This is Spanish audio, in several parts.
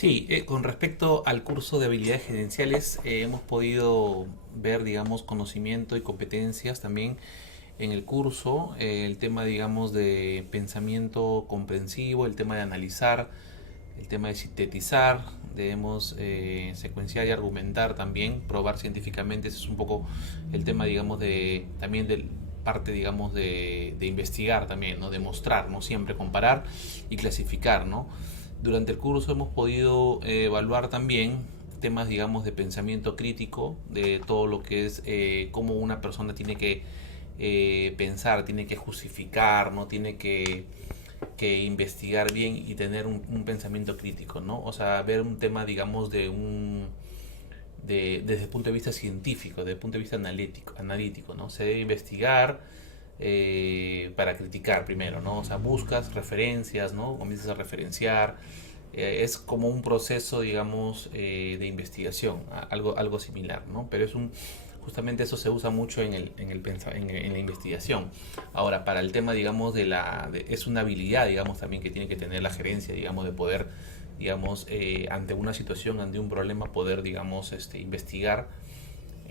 Sí, con respecto al curso de habilidades gerenciales, hemos podido ver, digamos, conocimiento y competencias también en el curso, el tema, digamos, de pensamiento comprensivo, el tema de analizar, el tema de sintetizar, debemos secuenciar y argumentar también, probar científicamente, ese es un poco el tema, digamos, de también de parte, digamos, de investigar también, ¿no? De mostrar, ¿no? Siempre comparar y clasificar, ¿no? Durante el curso hemos podido evaluar también temas, digamos, de pensamiento crítico, de todo lo que es cómo una persona tiene que pensar, tiene que justificar, ¿no? Tiene que investigar bien y tener un pensamiento crítico, ¿no? O sea, ver un tema, digamos, desde el punto de vista científico, desde el punto de vista analítico, ¿no? Se debe investigar para criticar primero, ¿no? O sea, buscas referencias, ¿no? Comienzas a referenciar. Es como un proceso, digamos, de investigación, algo similar, ¿no? Pero justamente eso se usa mucho en la investigación. Ahora, para el tema, digamos, es una habilidad, digamos, también que tiene que tener la gerencia, digamos, de poder, digamos, ante una situación, ante un problema, poder, digamos, investigar.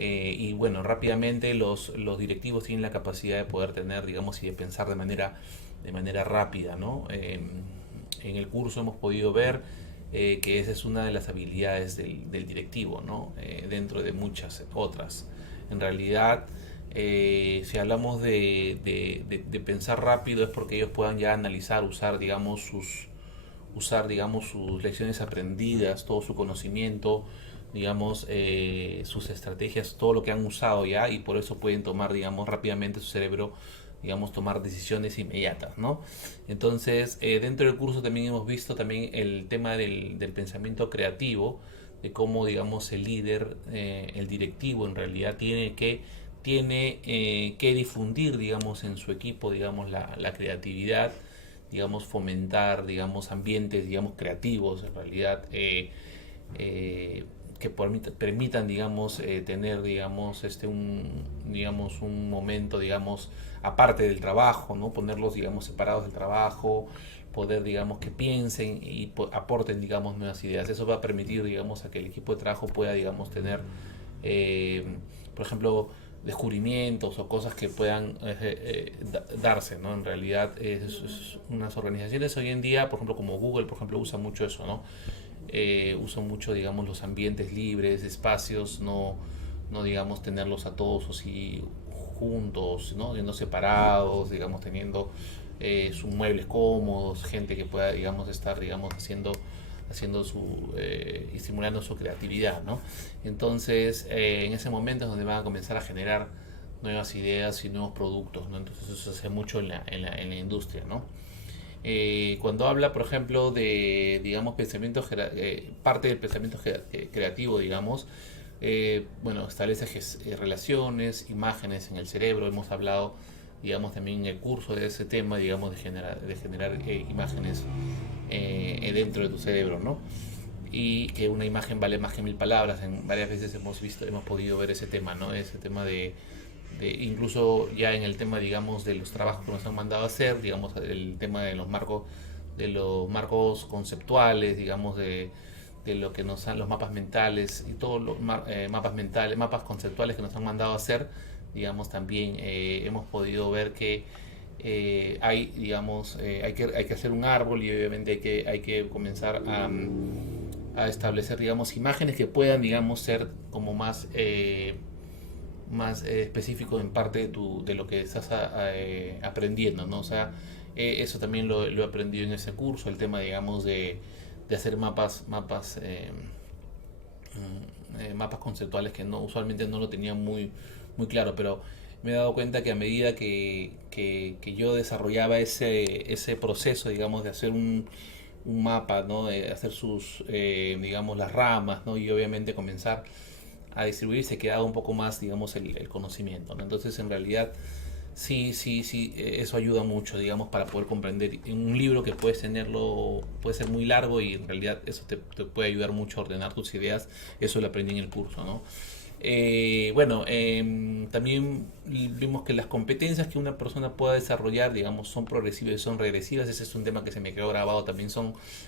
Y bueno, rápidamente los directivos tienen la capacidad de poder tener, digamos, y de pensar de manera rápida, ¿no? En el curso hemos podido ver que esa es una de las habilidades del directivo, ¿no? Dentro de muchas otras. En realidad, si hablamos de pensar rápido es porque ellos puedan ya analizar, usar, digamos, sus lecciones aprendidas, todo su conocimiento, digamos, sus estrategias, todo lo que han usado ya, y por eso pueden tomar, digamos, rápidamente su cerebro, digamos, tomar decisiones inmediatas, ¿no? Entonces, dentro del curso también hemos visto también el tema del pensamiento creativo, de cómo, digamos, el líder, el directivo, en realidad tiene que difundir, digamos, en su equipo, digamos, la creatividad, digamos, fomentar, digamos, ambientes, digamos, creativos, en realidad, que permitan, digamos, tener, digamos, un momento, digamos, aparte del trabajo, ¿no? Ponerlos, digamos, separados del trabajo, poder, digamos, que piensen y aporten, digamos, nuevas ideas. Eso va a permitir, digamos, a que el equipo de trabajo pueda, digamos, tener, eh, por ejemplo, descubrimientos o cosas que puedan darse, ¿no? En realidad, unas organizaciones hoy en día, por ejemplo, como Google, por ejemplo, usa mucho eso, ¿no? Usa mucho, digamos, los ambientes libres, espacios, no digamos, tenerlos a todos así juntos, ¿no? Siendo separados, digamos, teniendo sus muebles cómodos, gente que pueda, digamos, estar, digamos, haciendo y estimulando su creatividad, ¿no? Entonces, en ese momento es donde van a comenzar a generar nuevas ideas y nuevos productos, ¿no? Entonces eso se hace mucho en la industria, ¿no? Cuando habla, por ejemplo, de, digamos, parte del pensamiento creativo, digamos, bueno, establece relaciones, imágenes en el cerebro. Hemos hablado, digamos, también en el curso de ese tema, digamos, de generar imágenes dentro de tu cerebro, ¿no? Y que una imagen vale más que mil palabras. Varias veces hemos podido ver ese tema, ¿no? Ese tema incluso ya en el tema, digamos, de los trabajos que nos han mandado a hacer, digamos, el tema de los marcos conceptuales, digamos, de lo que nos dan los mapas mentales y todos los mapas mentales, mapas conceptuales que nos han mandado a hacer, digamos, también hemos podido ver que hay que hacer un árbol y obviamente hay que comenzar a establecer, digamos, imágenes que puedan, digamos, ser como más específico en parte de lo que estás aprendiendo, ¿no? O sea, eso también lo he aprendido en ese curso, el tema, digamos, de hacer mapas conceptuales que usualmente no lo tenía muy, muy claro, pero me he dado cuenta que a medida que yo desarrollaba ese proceso, digamos, de hacer un mapa, ¿no? De hacer digamos, las ramas, ¿no? Y obviamente comenzar a distribuir, se quedaba un poco más, digamos, el conocimiento, ¿no? Entonces, en realidad, sí, sí, sí, eso ayuda mucho, digamos, para poder comprender un libro que puede ser muy largo y en realidad eso te puede ayudar mucho a ordenar tus ideas. Eso lo aprendí en el curso, ¿no? Bueno, también vimos que las competencias que una persona pueda desarrollar, digamos, son progresivas y son regresivas. Ese es un tema que se me quedó grabado. También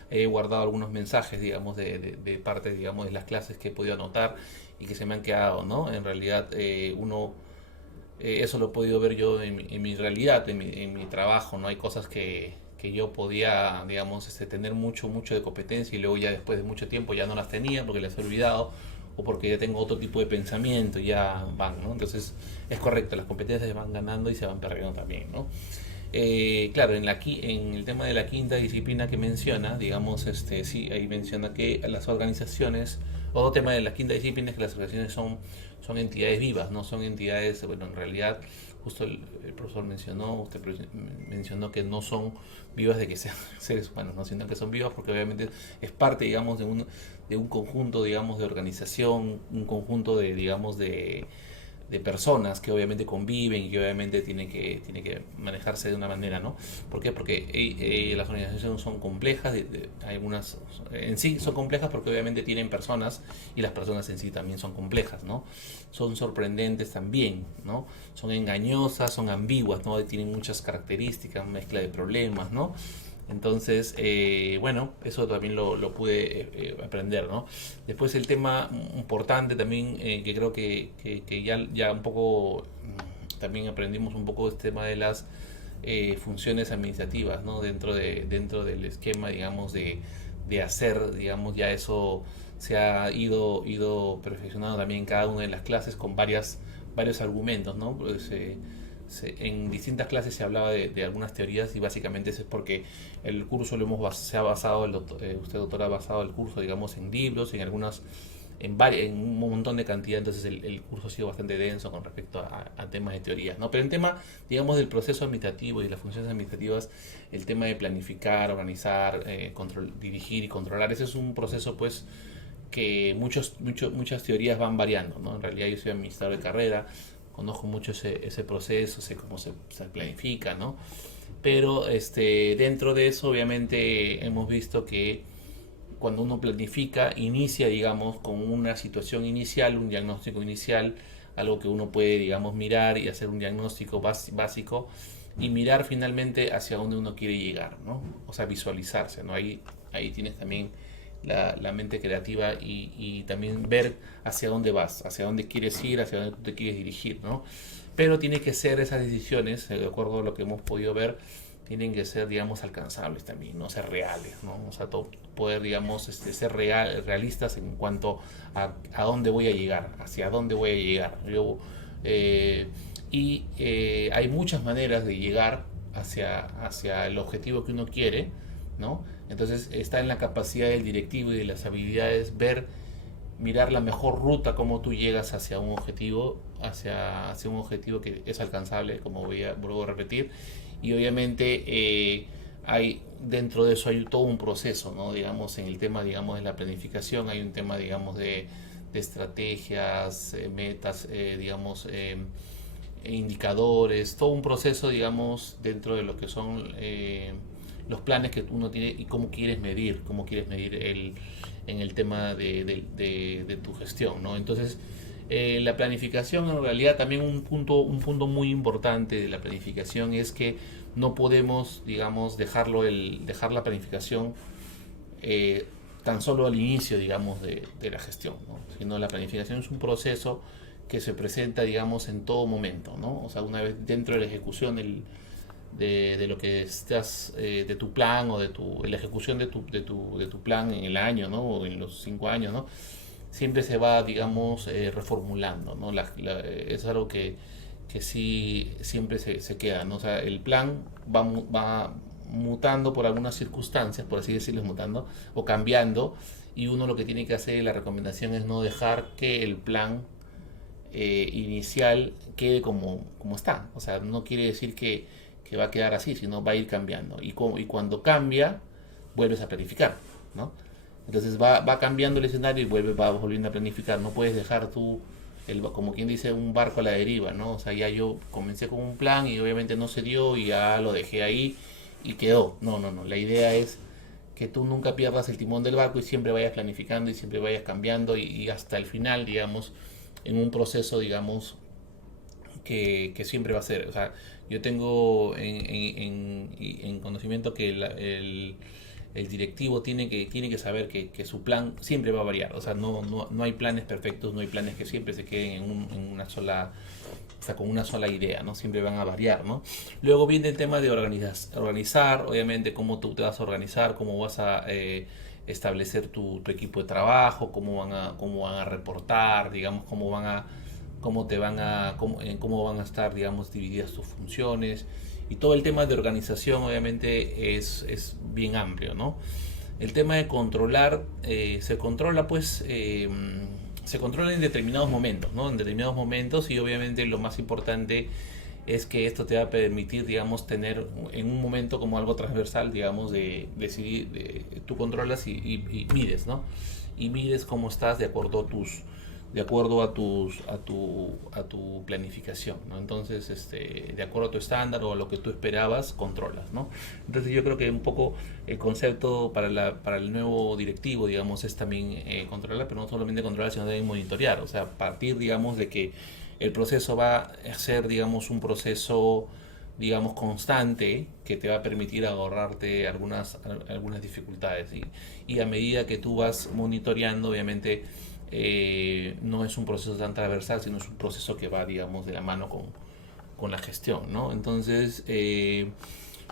he guardado algunos mensajes, digamos, de parte, digamos, de las clases que he podido anotar y que se me han quedado, ¿no? En realidad, eso lo he podido ver yo en mi realidad, en mi trabajo, ¿no? Hay cosas que yo podía, digamos, tener mucho de competencia y luego ya después de mucho tiempo ya no las tenía porque las he olvidado o porque ya tengo otro tipo de pensamiento y ya van, ¿no? Entonces es correcto, las competencias se van ganando y se van perdiendo también, ¿no? Claro, en el tema de la quinta disciplina que menciona, digamos, sí, ahí menciona que las organizaciones, otro tema de la quinta disciplina es que las organizaciones son entidades vivas, no son entidades, bueno, en realidad, justo el profesor mencionó que no son vivas de que sean seres humanos, ¿no? Sino que son vivas porque obviamente es parte, digamos, de un conjunto, digamos, de organización, un conjunto de, digamos, de personas que obviamente conviven y que obviamente tiene que manejarse de una manera, ¿no? ¿Por qué? Porque las organizaciones son complejas, algunas en sí son complejas porque obviamente tienen personas y las personas en sí también son complejas, ¿no? Son sorprendentes también, ¿no? Son engañosas, son ambiguas, ¿no? Tienen muchas características, mezcla de problemas, ¿no? Entonces, bueno, eso también lo pude aprender, ¿no? Después el tema importante también, que creo que ya un poco, también aprendimos un poco este tema de las funciones administrativas, ¿no? Dentro del esquema, digamos, de hacer, digamos, ya eso se ha ido perfeccionando también en cada una de las clases con varios argumentos, ¿no? Pues, en distintas clases se hablaba de algunas teorías y básicamente eso es porque el curso se ha basado, usted doctor ha basado el curso, digamos, en libros, en un montón de cantidad, entonces el curso ha sido bastante denso con respecto a temas de teorías, ¿no? Pero en tema, digamos, del proceso administrativo y las funciones administrativas, el tema de planificar, organizar, dirigir y controlar, ese es un proceso, pues, que muchas teorías van variando, ¿no? En realidad yo soy administrador de carrera, conozco mucho ese proceso, sé cómo se planifica, ¿no? Pero dentro de eso obviamente hemos visto que cuando uno planifica, inicia, digamos, con una situación inicial, un diagnóstico inicial, algo que uno puede, digamos, mirar y hacer un diagnóstico básico y mirar finalmente hacia dónde uno quiere llegar, ¿no? O sea, visualizarse, ¿no? Ahí tienes también la mente creativa y también ver hacia dónde vas, hacia dónde quieres ir, hacia dónde tú te quieres dirigir, ¿no? Pero tiene que ser esas decisiones, de acuerdo a lo que hemos podido ver, tienen que ser, digamos, alcanzables también, no ser reales, ¿no? O sea, poder, digamos, ser realistas en cuanto a dónde voy a llegar, hacia dónde voy a llegar. Hay muchas maneras de llegar hacia el objetivo que uno quiere, ¿no? Entonces está en la capacidad del directivo y de las habilidades mirar la mejor ruta, cómo tú llegas hacia un objetivo, hacia un objetivo que es alcanzable, como vuelvo a repetir, y obviamente hay dentro de eso hay todo un proceso, ¿no? Digamos, en el tema, digamos, de la planificación hay un tema, digamos, de estrategias, metas, digamos, indicadores, todo un proceso, digamos, dentro de lo que son los planes que uno tiene y cómo quieres medir en el tema de tu gestión, ¿no? Entonces, la planificación en realidad también un punto muy importante de la planificación es que no podemos, digamos, dejar la planificación tan solo al inicio, digamos, de la gestión, ¿no? Sino la planificación es un proceso que se presenta, digamos, en todo momento, ¿no? O sea, una vez dentro de la ejecución de lo que estás, de tu plan o la ejecución de tu plan en el año, ¿no? O en los 5 años, ¿no? Siempre se va, digamos, reformulando, ¿no? Es algo que sí siempre se queda, ¿no? O sea, el plan va mutando por algunas circunstancias, por así decirlo, mutando o cambiando, y uno lo que tiene que hacer, la recomendación es no dejar que el plan inicial quede como está. O sea, no quiere decir que va a quedar así, sino va a ir cambiando. Y cuando cambia, vuelves a planificar, ¿no? Entonces va cambiando el escenario y va volviendo a planificar. No puedes dejar tú, como quien dice, un barco a la deriva, ¿no? O sea, ya yo comencé con un plan y obviamente no se dio y ya lo dejé ahí y quedó. No, no, no. La idea es que tú nunca pierdas el timón del barco y siempre vayas planificando y siempre vayas cambiando y hasta el final, digamos, en un proceso, digamos, que siempre va a ser. O sea, yo tengo en conocimiento que el directivo tiene que saber que su plan siempre va a variar. O sea, no hay planes perfectos, no hay planes que siempre se queden en una sola, o sea, con una sola idea, ¿no? Siempre van a variar, ¿no? Luego viene el tema de organizar, obviamente, cómo tú te vas a organizar, cómo vas a establecer tu equipo de trabajo, cómo van a reportar, digamos, cómo van a estar, digamos, divididas tus funciones. Y todo el tema de organización, obviamente, es bien amplio, ¿no? El tema de controlar, se controla en determinados momentos, ¿no? En determinados momentos, y obviamente lo más importante es que esto te va a permitir, digamos, tener en un momento como algo transversal, digamos, de decidir, tú controlas y mides, ¿no? Y mides cómo estás de acuerdo a tu planificación, ¿no? Entonces, de acuerdo a tu estándar o a lo que tú esperabas, controlas, ¿no? Entonces yo creo que un poco el concepto para el nuevo directivo, digamos, es también controlar, pero no solamente controlar, sino también monitorear, o sea, partir, digamos, de que el proceso va a ser, digamos, un proceso, digamos, constante que te va a permitir ahorrarte algunas dificultades. Y a medida que tú vas monitoreando, obviamente, no es un proceso tan transversal, sino es un proceso que va, digamos, de la mano con la gestión, ¿no? Entonces,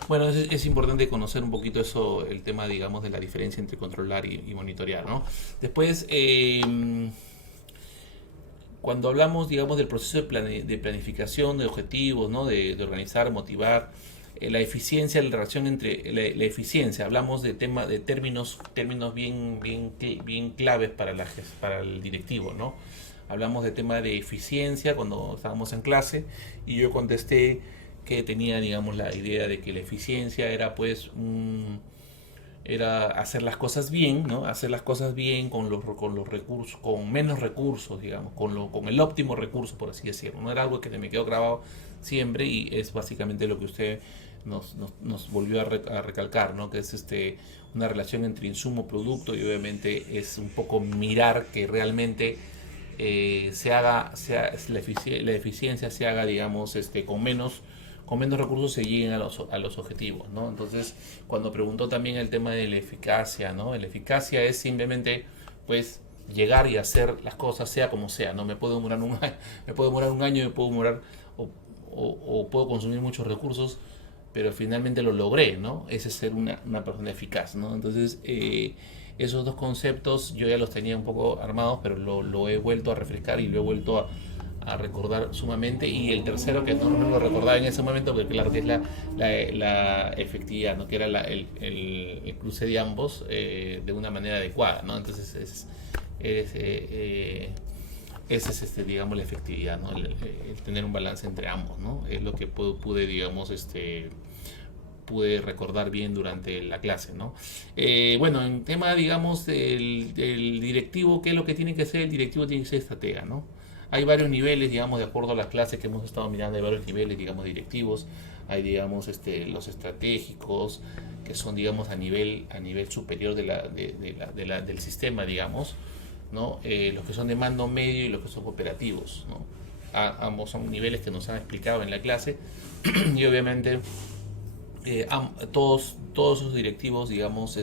bueno, es importante conocer un poquito eso, el tema, digamos, de la diferencia entre controlar y monitorear, ¿no? Después, cuando hablamos, digamos, del proceso de planificación, de objetivos, ¿no? De organizar, motivar, la eficiencia, la relación entre la eficiencia, hablamos de términos bien claves para el directivo, ¿no? Hablamos de tema de eficiencia cuando estábamos en clase y yo contesté que tenía, digamos, la idea de que la eficiencia era pues era hacer las cosas bien, ¿no? Hacer las cosas bien con los recursos, con menos recursos, digamos, con el óptimo recurso, por así decirlo. No era algo que me quedó grabado siempre y es básicamente lo que usted nos volvió a recalcar, ¿no? Que es una relación entre insumo, producto y obviamente es un poco mirar que realmente la eficiencia se haga, digamos, con menos recursos se lleguen a los objetivos, ¿no? Entonces, cuando preguntó también el tema de la eficacia, ¿no? La eficacia es simplemente, pues, llegar y hacer las cosas sea como sea, ¿no? Me puedo demorar un año, me puedo demorar o puedo consumir muchos recursos, pero finalmente lo logré, ¿no? Ese es ser una persona eficaz, ¿no? Entonces, esos dos conceptos yo ya los tenía un poco armados, pero lo he vuelto a refrescar y lo he vuelto a recordar sumamente. Y el tercero, que no lo recordaba en ese momento, porque claro que es la efectividad, ¿no? Que era el cruce de ambos de una manera adecuada, ¿no? Entonces, esa es, digamos, la efectividad, ¿no? El tener un balance entre ambos, ¿no? Es lo que pude, digamos, pude recordar bien durante la clase, ¿no? Bueno, en tema, digamos, del directivo, ¿qué es lo que tiene que ser? El directivo tiene que ser estratega, ¿no? Hay varios niveles, digamos, de acuerdo a las clases que hemos estado mirando, hay varios niveles, digamos, directivos. Hay, digamos, los estratégicos, que son, digamos, a nivel superior del sistema, digamos, ¿no? Los que son de mando medio y los que son operativos, ¿no? Ambos son niveles que nos han explicado en la clase y obviamente todos sus directivos, digamos,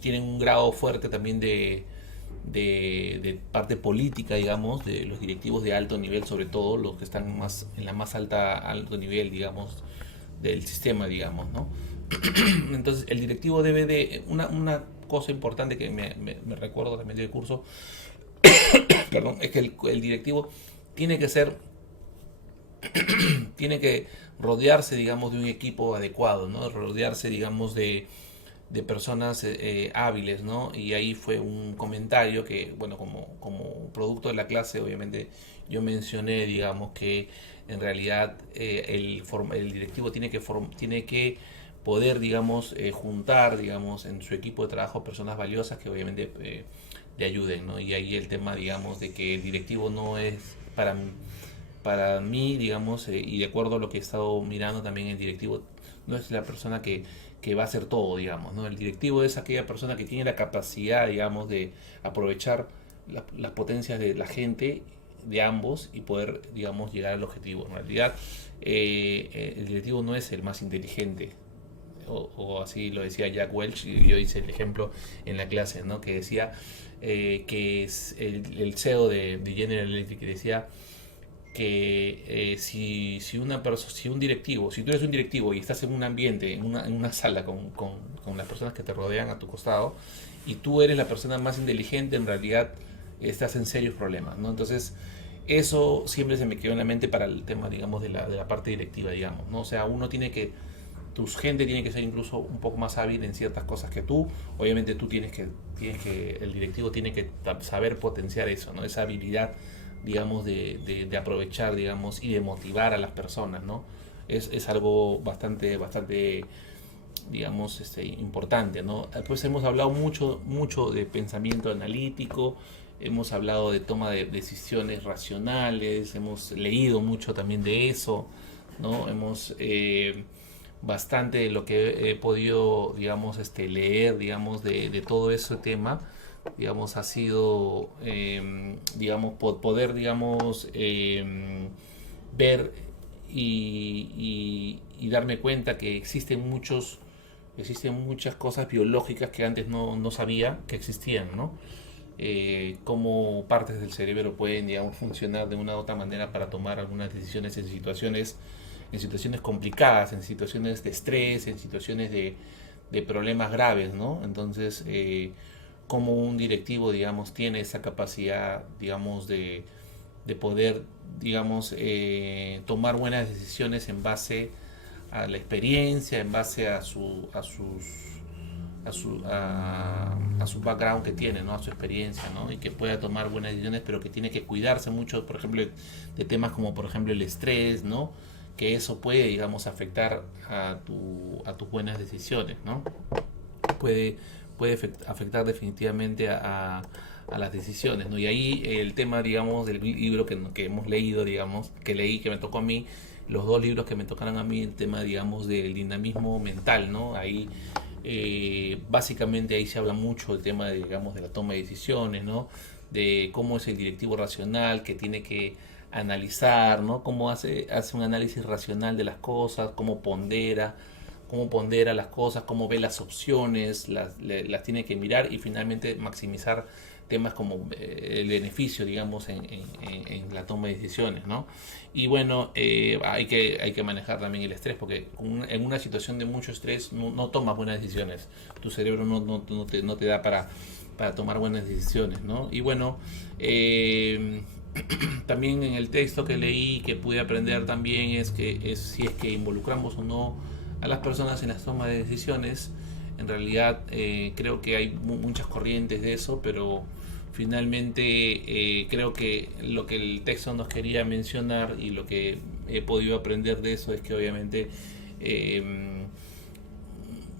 tienen un grado fuerte también de parte política, digamos, de los directivos de alto nivel, sobre todo los que están más en la más alto nivel, digamos, del sistema, digamos, ¿no? Entonces, el directivo debe de una cosa importante que me recuerdo también del curso, perdón, es que el directivo tiene que ser tiene que rodearse, digamos, de un equipo adecuado, ¿no? Rodearse, digamos, de personas hábiles, ¿no? Y ahí fue un comentario que, bueno, como producto de la clase, obviamente, yo mencioné, digamos, que en realidad el directivo tiene que poder, digamos, juntar, digamos, en su equipo de trabajo personas valiosas que obviamente le ayuden, ¿no? Y ahí el tema, digamos, de que el directivo no es para mí, digamos, y de acuerdo a lo que he estado mirando también, el directivo no es la persona que va a hacer todo, digamos, ¿no? El directivo es aquella persona que tiene la capacidad, digamos, de aprovechar las potencias de la gente, de ambos, y poder, digamos, llegar al objetivo. En realidad, el directivo no es el más inteligente, o así lo decía Jack Welch, y yo hice el ejemplo en la clase, ¿no? Que decía que es el CEO de General Electric, que decía que si un directivo, si tú eres un directivo y estás en un ambiente, en una sala con las personas que te rodean a tu costado, y tú eres la persona más inteligente, en realidad estás en serios problemas, ¿no? Entonces, eso siempre se me quedó en la mente para el tema, digamos, de la parte directiva, digamos, ¿no? O sea, uno tiene que, tu gente tiene que ser incluso un poco más hábil en ciertas cosas que tú. Obviamente tú el directivo tiene que saber potenciar eso, ¿no? Esa habilidad, digamos, de aprovechar, digamos, y de motivar a las personas, ¿no? Es algo bastante, digamos, importante, ¿no? Pues hemos hablado mucho de pensamiento analítico, hemos hablado de toma de decisiones racionales, hemos leído mucho también de eso, ¿no? Hemos bastante de lo que he podido, digamos, leer, digamos, de todo ese tema, digamos, ha sido, digamos, poder, digamos, ver y darme cuenta que existen muchas cosas biológicas que antes no sabía que existían, ¿no? Cómo partes del cerebro pueden, digamos, funcionar de una u otra manera para tomar algunas decisiones en situaciones complicadas, en situaciones de estrés, en situaciones de problemas graves, ¿no? Entonces, cómo un directivo, digamos, tiene esa capacidad, digamos, de poder, digamos, tomar buenas decisiones en base a la experiencia, en base a su background que tiene, ¿no? A su experiencia, ¿no? Y que pueda tomar buenas decisiones, pero que tiene que cuidarse mucho, por ejemplo, de temas como, por ejemplo, el estrés, ¿no? Que eso puede, digamos, afectar a tus buenas decisiones, ¿no? Puede, puede afectar definitivamente a las decisiones, ¿no? Y ahí el tema, digamos, del libro que hemos leído, digamos, que me tocó a mí, los dos libros que me tocaron a mí, el tema, digamos, del dinamismo mental, ¿no? Ahí, básicamente ahí se habla mucho del tema, digamos, de la toma de decisiones, ¿no? De cómo es el directivo racional que tiene que analizar, ¿no? Cómo hace un análisis racional de las cosas, cómo pondera las cosas, cómo ve las opciones, las tiene que mirar y finalmente maximizar temas como el beneficio, digamos, en la toma de decisiones, ¿no? Y bueno, hay que manejar también el estrés, porque en una situación de mucho estrés no tomas buenas decisiones. Tu cerebro no te da para tomar buenas decisiones, ¿no? Y bueno, también en el texto que leí, que pude aprender también, si es que involucramos o no a las personas en las tomas de decisiones. En realidad, creo que hay muchas corrientes de eso, pero finalmente, creo que lo que el texto nos quería mencionar y lo que he podido aprender de eso es que obviamente, eh,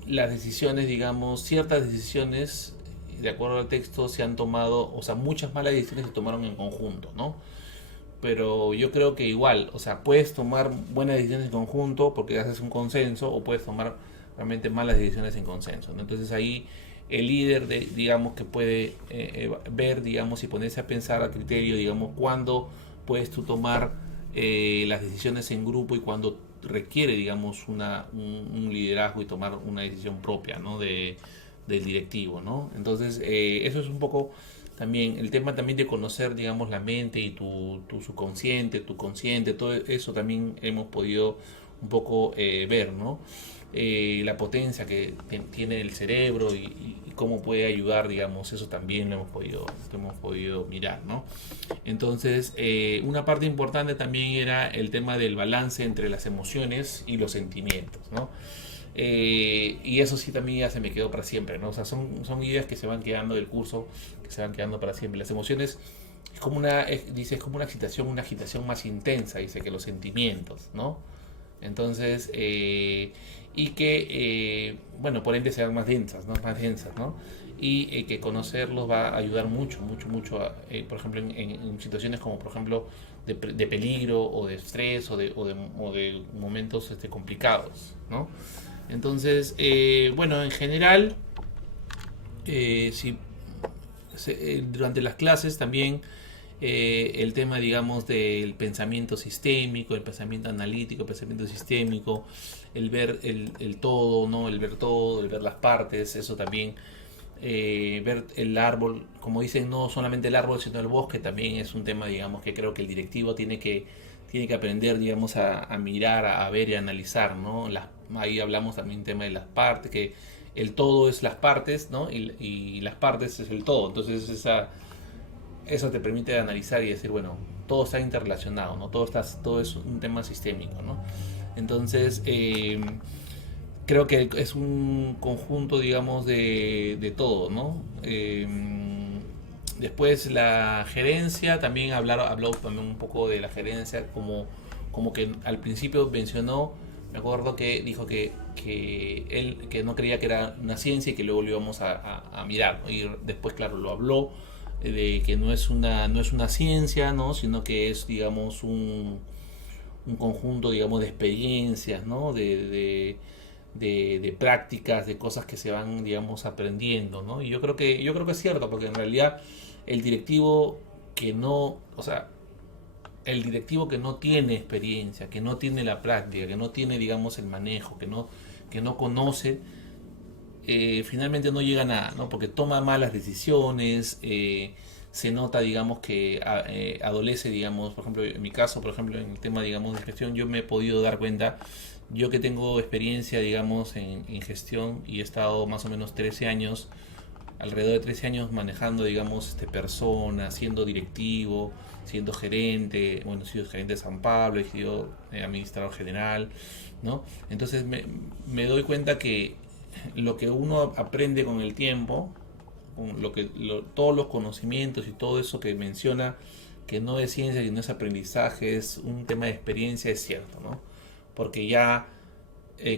las decisiones, digamos, ciertas decisiones, de acuerdo al texto, se han tomado, o sea, muchas malas decisiones se tomaron en conjunto, ¿no? Pero yo creo que igual, o sea, puedes tomar buenas decisiones en conjunto porque haces un consenso, o puedes tomar realmente malas decisiones en consenso, ¿no? Entonces ahí el líder, digamos, que puede ver, digamos, y ponerse a pensar a criterio, digamos, cuándo puedes tú tomar las decisiones en grupo y cuándo requiere, digamos, un liderazgo y tomar una decisión propia, ¿no? Del directivo, ¿no? Entonces, eso es un poco también el tema también de conocer, digamos, la mente y tu subconsciente, tu consciente, todo eso también hemos podido un poco ver, ¿no? La potencia que tiene el cerebro y cómo puede ayudar, digamos, eso también lo hemos podido mirar, ¿no? Entonces, una parte importante también era el tema del balance entre las emociones y los sentimientos, ¿no? Y eso sí también ya se me quedó para siempre, ¿no? O sea, son ideas que se van quedando del curso, que se van quedando para siempre. Las emociones dice, es como una agitación más intensa, dice, que los sentimientos, ¿no? Entonces, y que, bueno, por ende sean más densas, ¿no? Más densas, ¿no? Y que conocerlos va a ayudar mucho, por ejemplo, en situaciones como, por ejemplo, de peligro o de estrés o de momentos complicados, ¿no? Entonces, bueno, en general, si durante las clases también el tema, digamos, del pensamiento sistémico, el pensamiento analítico, el pensamiento sistémico, el ver el todo, ¿no? El ver todo, el ver las partes, eso también, ver el árbol, como dicen, no solamente el árbol, sino el bosque, también es un tema, digamos, que creo que el directivo tiene que aprender, digamos, a mirar, a ver y a analizar, ¿no? Ahí hablamos también tema de las partes, que el todo es las partes, ¿no? Y las partes es el todo. Entonces eso te permite analizar y decir, bueno, todo está interrelacionado, ¿no? Todo es un tema sistémico, ¿no? Entonces, creo que es un conjunto, digamos, de todo, ¿no? Después la gerencia, también habló también un poco de la gerencia, como que al principio mencionó, me acuerdo que dijo que él que no creía que era una ciencia y que luego lo íbamos a mirar, ¿no? Y después, claro, lo habló de que no es una ciencia, ¿no? Sino que es, digamos, un conjunto, digamos, de experiencias, ¿no? De prácticas, de cosas que se van, digamos, aprendiendo, ¿no? Y yo creo que es cierto, porque en realidad el directivo que no, o sea, el directivo que no tiene experiencia, que no tiene la práctica, que no tiene, digamos, el manejo, que no conoce, finalmente no llega a nada, ¿no? Porque toma malas decisiones, se nota, digamos, que adolece, digamos, por ejemplo, en mi caso, por ejemplo, en el tema, digamos, de gestión, yo me he podido dar cuenta, yo que tengo experiencia, digamos, en gestión y he estado más o menos 13 años, alrededor de 13 años manejando, digamos, personas, siendo directivo, siendo gerente, bueno, he sido gerente de San Pablo, he sido administrador general, ¿no? Entonces me doy cuenta que lo que uno aprende con el tiempo, con todos los conocimientos y todo eso que menciona, que no es ciencia y no es aprendizaje, es un tema de experiencia, es cierto, ¿no? Porque ya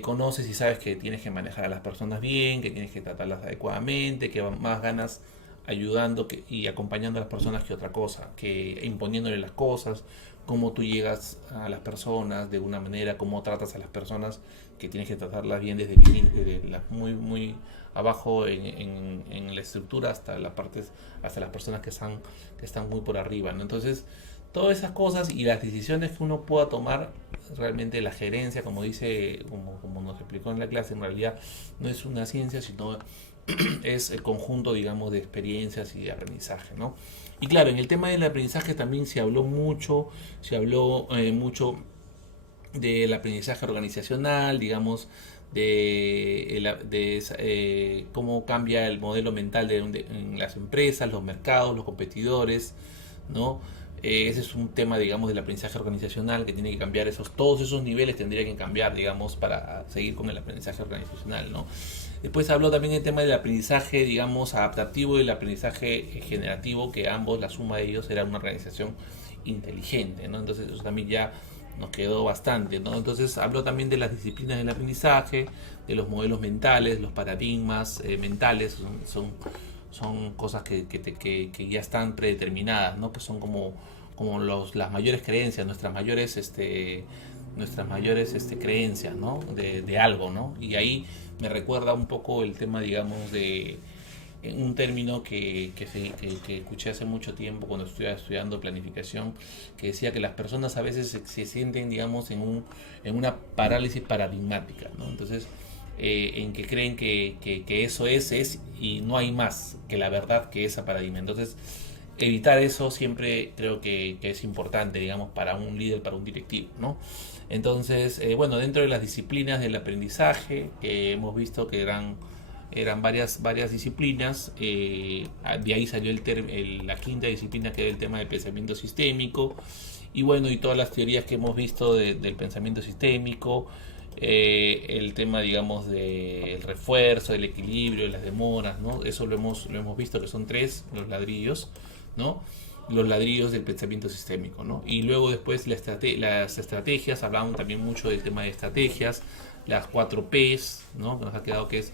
conoces y sabes que tienes que manejar a las personas bien, que tienes que tratarlas adecuadamente, que van más ganas ayudando y acompañando a las personas que otra cosa, que imponiéndole las cosas, cómo tú llegas a las personas de una manera, cómo tratas a las personas, que tienes que tratarlas bien desde las muy abajo en la estructura hasta hasta las personas que están muy por arriba, ¿no? Entonces, todas esas cosas y las decisiones que uno pueda tomar, realmente la gerencia, como como nos explicó en la clase, en realidad no es una ciencia, sino es el conjunto, digamos, de experiencias y de aprendizaje, ¿no? Y claro, en el tema del aprendizaje también se habló mucho del aprendizaje organizacional, digamos, cómo cambia el modelo mental en las empresas, los mercados, los competidores, ¿no? Ese es un tema, digamos, del aprendizaje organizacional que tiene que cambiar todos esos niveles tendrían que cambiar, digamos, para seguir con el aprendizaje organizacional, ¿no? Después habló también del tema del aprendizaje, digamos, adaptativo y el aprendizaje generativo, que ambos, la suma de ellos, era una organización inteligente, ¿no? Entonces eso también ya nos quedó bastante, ¿no? Entonces habló también de las disciplinas del aprendizaje, de los modelos mentales, los paradigmas mentales, son cosas que ya están predeterminadas, ¿no? Que son como las mayores creencias, nuestras mayores creencias, ¿no? De algo, ¿no? Y ahí me recuerda un poco el tema, digamos, de un término que escuché hace mucho tiempo cuando estuve estudiando planificación, que decía que las personas a veces se sienten, digamos, en una parálisis paradigmática, ¿no? Entonces, en que creen que eso es y no hay más que la verdad que esa paradigma. Entonces, evitar eso siempre creo que es importante, digamos, para un líder, para un directivo, ¿no? Entonces, bueno, dentro de las disciplinas del aprendizaje, hemos visto que eran varias disciplinas, de ahí salió la quinta disciplina, que era el tema del pensamiento sistémico, y bueno, y todas las teorías que hemos visto del pensamiento sistémico, el tema, digamos, del refuerzo, del equilibrio, de las demoras, ¿no? Eso lo hemos visto, que son tres, los ladrillos, ¿no? Los ladrillos del pensamiento sistémico, ¿no? Y luego después las estrategias, hablaban también mucho del tema de estrategias, las 4 Ps, ¿no? Que nos ha quedado que es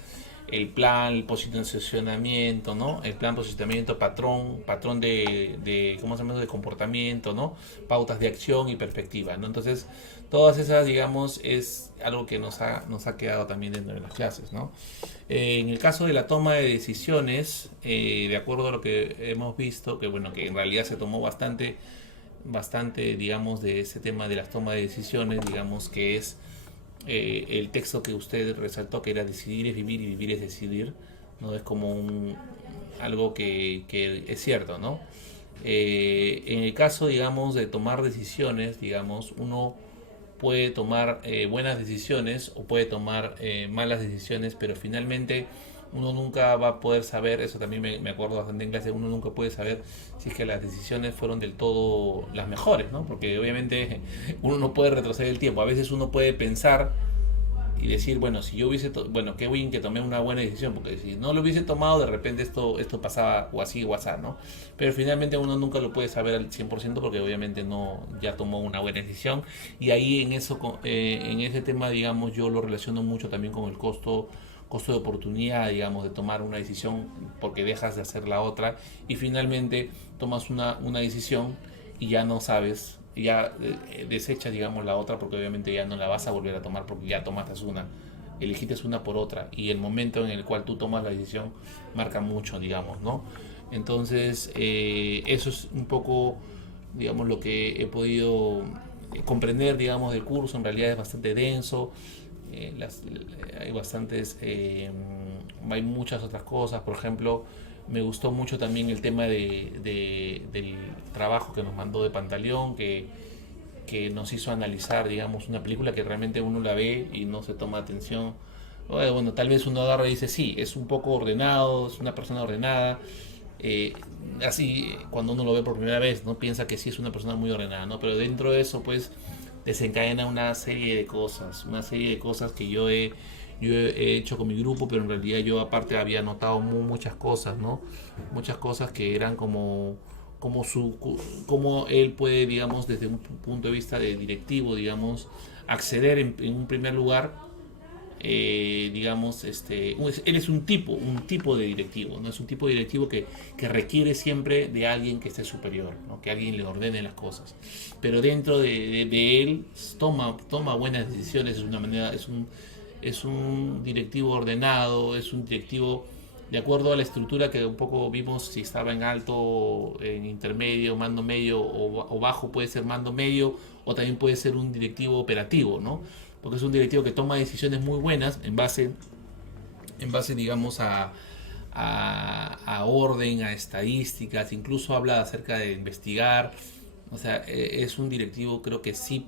el plan, el posicionamiento, ¿no? El plan, posicionamiento, patrón ¿cómo se llama? De comportamiento, ¿no? Pautas de acción y perspectiva, ¿no? Entonces, todas esas, digamos, es algo que nos ha quedado también dentro de las clases, ¿no? En el caso de la toma de decisiones, de acuerdo a lo que hemos visto, que bueno, que en realidad se tomó bastante, digamos, de ese tema de las tomas de decisiones, digamos, que es el texto que usted resaltó, que era decidir es vivir y vivir es decidir, ¿no? Es como algo que es cierto, ¿no? En el caso, digamos, de tomar decisiones, digamos, uno puede tomar buenas decisiones o puede tomar malas decisiones, pero finalmente uno nunca va a poder saber, eso también me acuerdo bastante en clase, uno nunca puede saber si es que las decisiones fueron del todo las mejores, ¿no? Porque obviamente uno no puede retroceder el tiempo, a veces uno puede pensar y decir, bueno, si yo bueno, qué bien que tomé una buena decisión, porque si no lo hubiese tomado, de repente esto pasaba o así o así, ¿no? Pero finalmente uno nunca lo puede saber al 100% porque obviamente no ya tomó una buena decisión, y ahí en ese tema, digamos, yo lo relaciono mucho también con el costo de oportunidad, digamos, de tomar una decisión porque dejas de hacer la otra y finalmente tomas una decisión y ya no sabes, ya desechas, digamos, la otra porque obviamente ya no la vas a volver a tomar porque ya tomaste una, elegiste una por otra, y el momento en el cual tú tomas la decisión marca mucho, digamos, ¿no? Entonces, eso es un poco, digamos, lo que he podido comprender, digamos, del curso. En realidad es bastante denso, hay hay muchas otras cosas. Por ejemplo, me gustó mucho también el tema del trabajo que nos mandó de Pantaleón, que nos hizo analizar, digamos, una película que realmente uno la ve y no se toma atención. Bueno, tal vez uno agarra y dice, sí, es un poco ordenado, es una persona ordenada. Así, cuando uno lo ve por primera vez, no piensa que sí es una persona muy ordenada, ¿no? Pero dentro de eso, pues, desencadena una serie de cosas que yo he hecho con mi grupo, pero en realidad yo aparte había notado muchas cosas, ¿no? Muchas cosas que eran como como él puede, digamos, desde un punto de vista de directivo, digamos, acceder en un primer lugar, digamos, él es un tipo de directivo, ¿no? Es un tipo de directivo que requiere siempre de alguien que esté superior, ¿no? Que alguien le ordene las cosas. Pero dentro de él toma buenas decisiones, es un directivo ordenado, es un directivo de acuerdo a la estructura que un poco vimos, si estaba en alto, en intermedio, mando medio o bajo, puede ser mando medio, o también puede ser un directivo operativo, ¿no? Porque es un directivo que toma decisiones muy buenas en base, digamos, a orden, a estadísticas, incluso habla acerca de investigar. O sea, es un directivo, creo que sí,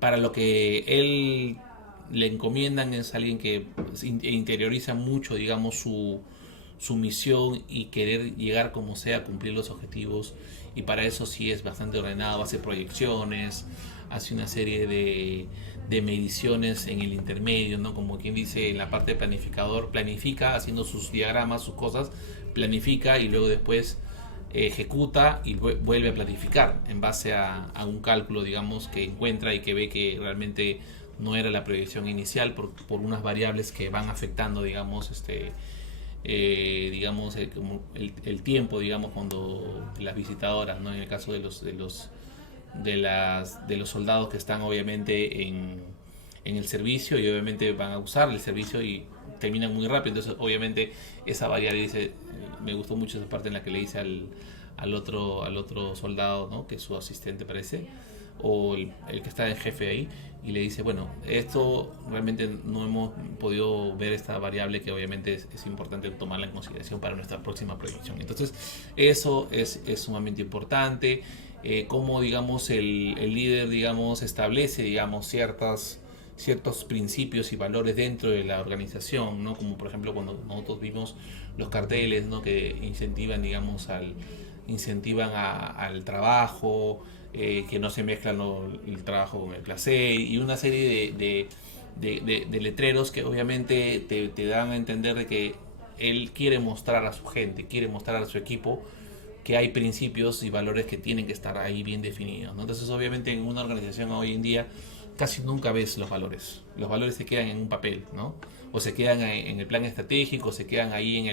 para lo que él le encomiendan, es alguien que interioriza mucho, digamos, su misión y querer llegar como sea a cumplir los objetivos, y para eso sí es bastante ordenado, hace proyecciones, hace una serie de mediciones en el intermedio, ¿no? Como quien dice, en la parte de planificador, planifica haciendo sus diagramas, sus cosas, planifica y luego después ejecuta y vuelve a planificar en base a un cálculo, digamos, que encuentra y que ve que realmente no era la proyección inicial por unas variables que van afectando, digamos, digamos, como el tiempo, digamos, cuando las visitadoras, ¿no? En el caso de los soldados que están obviamente en el servicio, y obviamente van a usar el servicio y terminan muy rápido. Entonces obviamente esa variable dice, me gustó mucho esa parte en la que le dice al otro soldado, ¿no? Que es su asistente parece, o el que está en jefe ahí, y le dice, bueno, esto realmente no hemos podido ver esta variable que obviamente es importante tomarla en consideración para nuestra próxima proyección. Entonces eso es sumamente importante. Cómo, digamos, el líder, digamos, establece, digamos, ciertos principios y valores dentro de la organización, ¿no? Como por ejemplo cuando nosotros vimos los carteles, ¿no? Que incentivan, digamos, al trabajo, que no se mezclan el trabajo con el placer, y una serie de letreros que obviamente te dan a entender de que él quiere mostrar a su gente, quiere mostrar a su equipo que hay principios y valores que tienen que estar ahí bien definidos, ¿no? Entonces obviamente en una organización hoy en día casi nunca ves los valores. Los valores se quedan en un papel, ¿no? O se quedan en el plan estratégico, se quedan ahí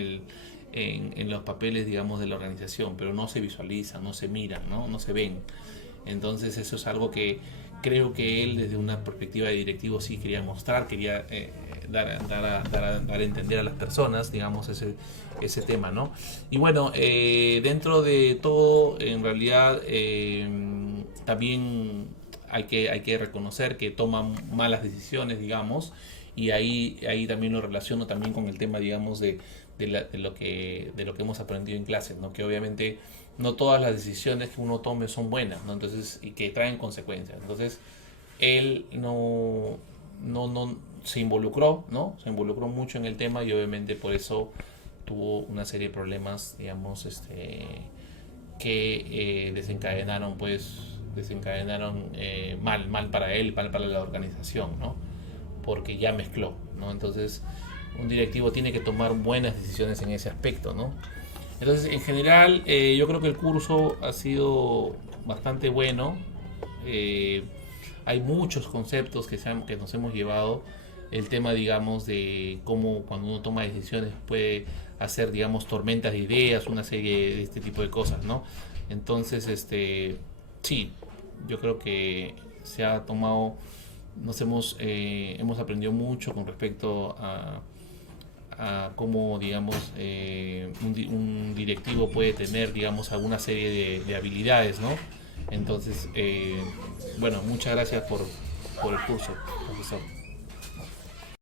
en los papeles, digamos, de la organización, pero no se visualizan, no se miran, ¿no? No se ven. Entonces eso es algo que creo que él desde una perspectiva de directivo sí quería mostrar, quería dar a entender a las personas, digamos, ese tema, ¿no? Y bueno, dentro de todo, en realidad, también hay que reconocer que toman malas decisiones, digamos, y ahí también lo relaciono también con el tema, digamos, de lo que hemos aprendido en clases, ¿no? Que obviamente no todas las decisiones que uno tome son buenas, ¿no? Entonces, y que traen consecuencias. Entonces, él no se involucró, ¿no? Se involucró mucho en el tema y obviamente por eso tuvo una serie de problemas, digamos, que desencadenaron mal para él, mal para la organización, ¿no? Porque ya mezcló, ¿no? Entonces, un directivo tiene que tomar buenas decisiones en ese aspecto, ¿no? Entonces, en general, yo creo que el curso ha sido bastante bueno. Hay muchos conceptos que nos hemos llevado. El tema, digamos, de cómo cuando uno toma decisiones puede hacer, digamos, tormentas de ideas, una serie de este tipo de cosas, ¿no? Entonces, sí, yo creo que se ha tomado, hemos aprendido mucho con respecto a cómo, digamos, un directivo puede tener, digamos, alguna serie de habilidades, ¿no? Entonces, bueno, muchas gracias por el curso, profesor.